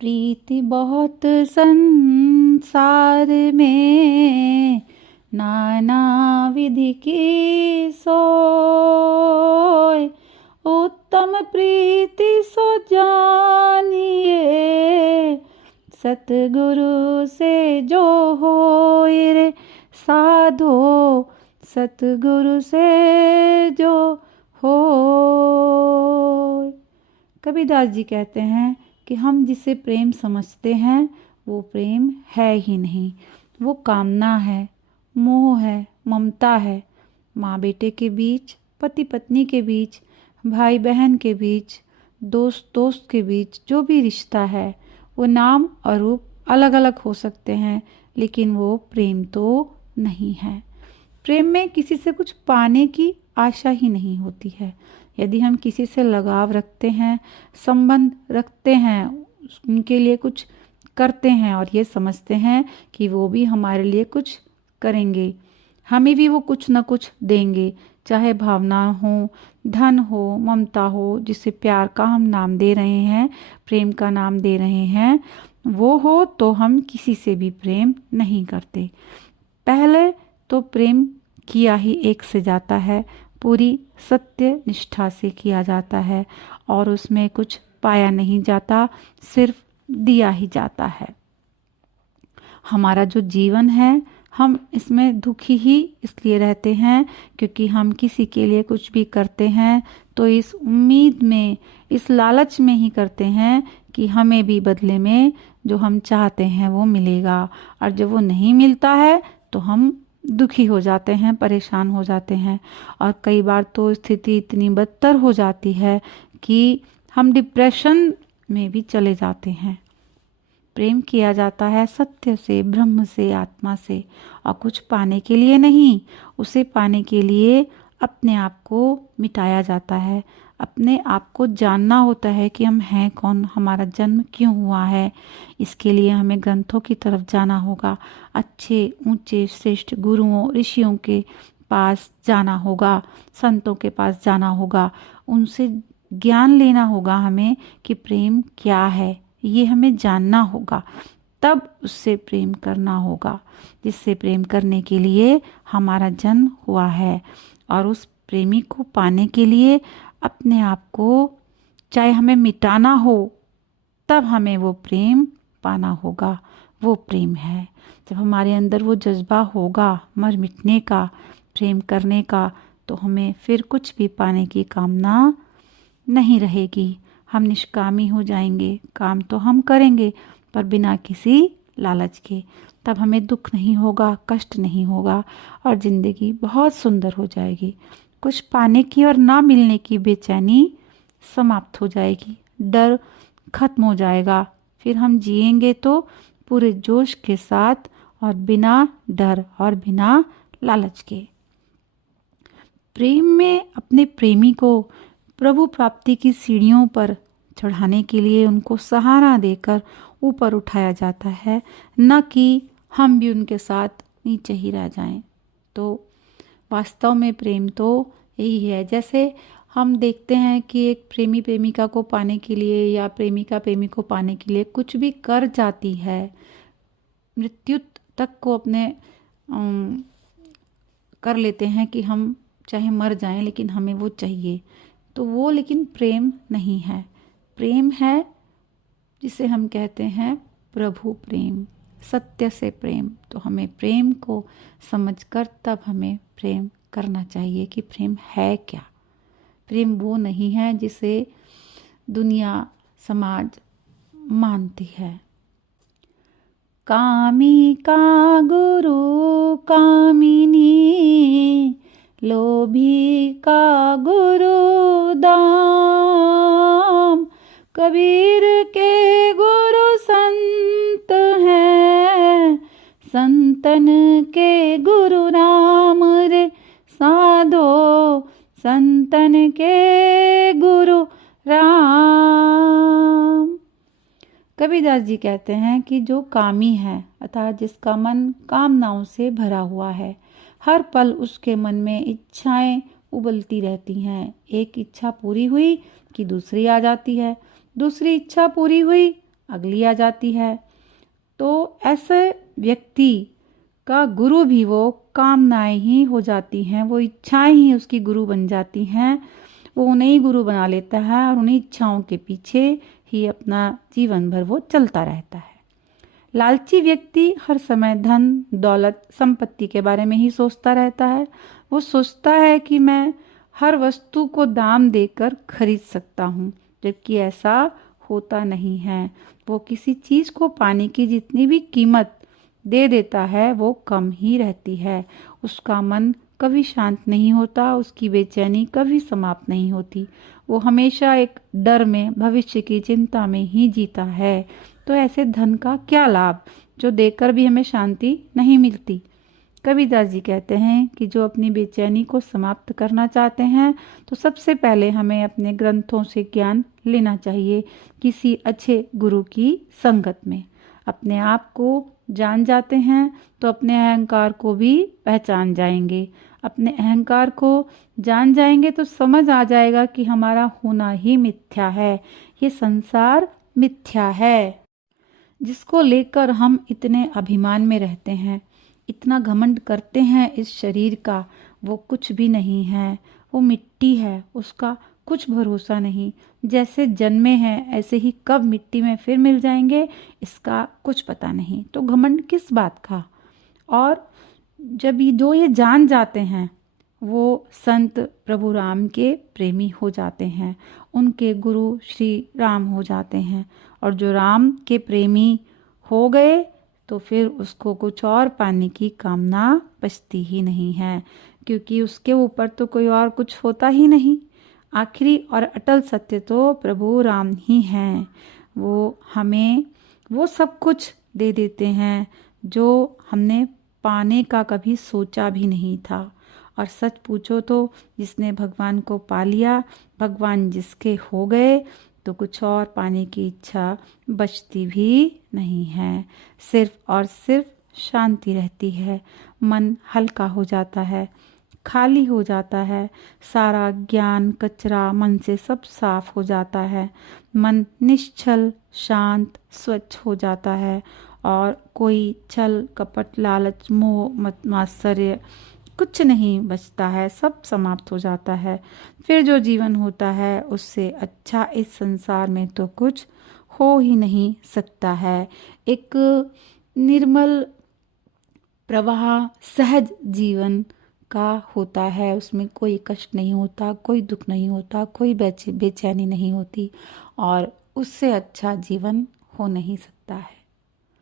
प्रीति बहुत संसार में, नाना विधि की सोय। उत्तम प्रीति सो जानिए, सतगुरु से जो होए रे साधो, सतगुरु से जो होए। कबीरदास जी कहते हैं कि हम जिसे प्रेम समझते हैं वो प्रेम है ही नहीं, वो कामना है, मोह है, ममता है। माँ बेटे के बीच, पति पत्नी के बीच, भाई बहन के बीच, दोस्त दोस्त के बीच जो भी रिश्ता है वो नाम और रूप अलग अलग हो सकते हैं, लेकिन वो प्रेम तो नहीं है। प्रेम में किसी से कुछ पाने की आशा ही नहीं होती है। यदि हम किसी से लगाव रखते हैं, संबंध रखते हैं, उनके लिए कुछ करते हैं और ये समझते हैं कि वो भी हमारे लिए कुछ करेंगे, हमें भी वो कुछ ना कुछ देंगे, चाहे भावना हो, धन हो, ममता हो, जिसे प्यार का हम नाम दे रहे हैं, प्रेम का नाम दे रहे हैं, वो हो तो हम किसी से भी प्रेम नहीं करते। पहले तो प्रेम किया ही एक से जाता है, पूरी सत्य निष्ठा से किया जाता है और उसमें कुछ पाया नहीं जाता, सिर्फ दिया ही जाता है। हमारा जो जीवन है, हम इसमें दुखी ही इसलिए रहते हैं क्योंकि हम किसी के लिए कुछ भी करते हैं तो इस उम्मीद में, इस लालच में ही करते हैं कि हमें भी बदले में जो हम चाहते हैं वो मिलेगा, और जब वो नहीं मिलता है तो हम दुखी हो जाते हैं, परेशान हो जाते हैं, और कई बार तो स्थिति इतनी बदतर हो जाती है कि हम डिप्रेशन में भी चले जाते हैं। प्रेम किया जाता है सत्य से, ब्रह्म से, आत्मा से, और कुछ पाने के लिए नहीं। उसे पाने के लिए अपने आप को मिटाया जाता है, अपने आप को जानना होता है कि हम हैं कौन, हमारा जन्म क्यों हुआ है। इसके लिए हमें ग्रंथों की तरफ जाना होगा, अच्छे ऊंचे श्रेष्ठ गुरुओं ऋषियों के पास जाना होगा, संतों के पास जाना होगा, उनसे ज्ञान लेना होगा हमें कि प्रेम क्या है, ये हमें जानना होगा, तब उससे प्रेम करना होगा जिससे प्रेम करने के लिए हमारा जन्म हुआ है। और उस प्रेमी को पाने के लिए अपने आप को चाहे हमें मिटाना हो, तब हमें वो प्रेम पाना होगा। वो प्रेम है। जब हमारे अंदर वो जज्बा होगा मर मिटने का, प्रेम करने का, तो हमें फिर कुछ भी पाने की कामना नहीं रहेगी। हम निष्कामी हो जाएंगे, काम तो हम करेंगे पर बिना किसी लालच के। तब हमें दुख नहीं होगा, कष्ट नहीं होगा और ज़िंदगी बहुत सुंदर हो जाएगी। कुछ पाने की और ना मिलने की बेचैनी समाप्त हो जाएगी, डर खत्म हो जाएगा। फिर हम जिएंगे तो पूरे जोश के साथ और बिना डर और बिना लालच के। प्रेम में अपने प्रेमी को प्रभु प्राप्ति की सीढ़ियों पर चढ़ाने के लिए उनको सहारा देकर ऊपर उठाया जाता है, न कि हम भी उनके साथ नीचे ही रह जाएं। तो वास्तव में प्रेम तो यही है। जैसे हम देखते हैं कि एक प्रेमी प्रेमिका को पाने के लिए या प्रेमिका प्रेमी को पाने के लिए कुछ भी कर जाती है, मृत्यु तक को अपने कर लेते हैं कि हम चाहे मर जाएं लेकिन हमें वो चाहिए, तो वो लेकिन प्रेम नहीं है। प्रेम है जिसे हम कहते हैं प्रभु प्रेम, सत्य से प्रेम। तो हमें प्रेम को समझकर तब हमें प्रेम करना चाहिए कि प्रेम है क्या। प्रेम वो नहीं है जिसे दुनिया समाज मानती है। कामी का गुरु कामिनी, लोभी का गुरु दाम। कबीर के गुरु संत हैं, संतन के गुरु राम रे साधो, संतन के गुरु राम। कबीरदास जी कहते हैं कि जो कामी है अर्थात जिसका मन कामनाओं से भरा हुआ है, हर पल उसके मन में इच्छाएं उबलती रहती हैं। एक इच्छा पूरी हुई कि दूसरी आ जाती है, दूसरी इच्छा पूरी हुई अगली आ जाती है। तो ऐसे व्यक्ति का गुरु भी वो कामनाएं ही हो जाती हैं, वो इच्छाएं ही उसकी गुरु बन जाती हैं। वो उन्हें ही गुरु बना लेता है और उन्हीं इच्छाओं के पीछे ही अपना जीवन भर वो चलता रहता है। लालची व्यक्ति हर समय धन, दौलत, संपत्ति के बारे में ही सोचता रहता है। वो सोचता है कि मैं हर वस्तु को दाम देकर खरीद सकता हूँ, जबकि ऐसा होता नहीं है। वो किसी चीज़ को पाने की जितनी भी कीमत दे देता है वो कम ही रहती है। उसका मन कभी शांत नहीं होता, उसकी बेचैनी कभी समाप्त नहीं होती। वो हमेशा एक डर में, भविष्य की चिंता में ही जीता है। तो ऐसे धन का क्या लाभ जो देकर भी हमें शांति नहीं मिलती। कबीरदास जी कहते हैं कि जो अपनी बेचैनी को समाप्त करना चाहते हैं तो सबसे पहले हमें अपने ग्रंथों से ज्ञान लेना चाहिए, किसी अच्छे गुरु की संगत में। अपने आप को जान जाते हैं तो अपने अहंकार को भी पहचान जाएंगे। अपने अहंकार को जान जाएंगे तो समझ आ जाएगा कि हमारा होना ही मिथ्या है, ये संसार मिथ्या है, जिसको लेकर हम इतने अभिमान में रहते हैं, इतना घमंड करते हैं इस शरीर का, वो कुछ भी नहीं है। वो मिट्टी है, उसका कुछ भरोसा नहीं। जैसे जन्मे हैं ऐसे ही कब मिट्टी में फिर मिल जाएंगे, इसका कुछ पता नहीं। तो घमंड किस बात का। और जब जो ये जान जाते हैं वो संत प्रभु राम के प्रेमी हो जाते हैं, उनके गुरु श्री राम हो जाते हैं। और जो राम के प्रेमी हो गए तो फिर उसको कुछ और पाने की कामना बचती ही नहीं है, क्योंकि उसके ऊपर तो कोई और कुछ होता ही नहीं। आखिरी और अटल सत्य तो प्रभु राम ही हैं। वो हमें वो सब कुछ दे देते हैं जो हमने पाने का कभी सोचा भी नहीं था। और सच पूछो तो जिसने भगवान को पा लिया, भगवान जिसके हो गए, तो कुछ और पाने की इच्छा बचती भी नहीं है। सिर्फ और सिर्फ शांति रहती है, मन हल्का हो जाता है, खाली हो जाता है, सारा ज्ञान कचरा मन से सब साफ हो जाता है। मन निश्चल, शांत, स्वच्छ हो जाता है और कोई छल कपट, लालच, मोह, मात्सर्य कुछ नहीं बचता है, सब समाप्त हो जाता है। फिर जो जीवन होता है उससे अच्छा इस संसार में तो कुछ हो ही नहीं सकता है। एक निर्मल प्रवाह सहज जीवन का होता है, उसमें कोई कष्ट नहीं होता, कोई दुख नहीं होता, कोई बेचैनी नहीं होती, और उससे अच्छा जीवन हो नहीं सकता है।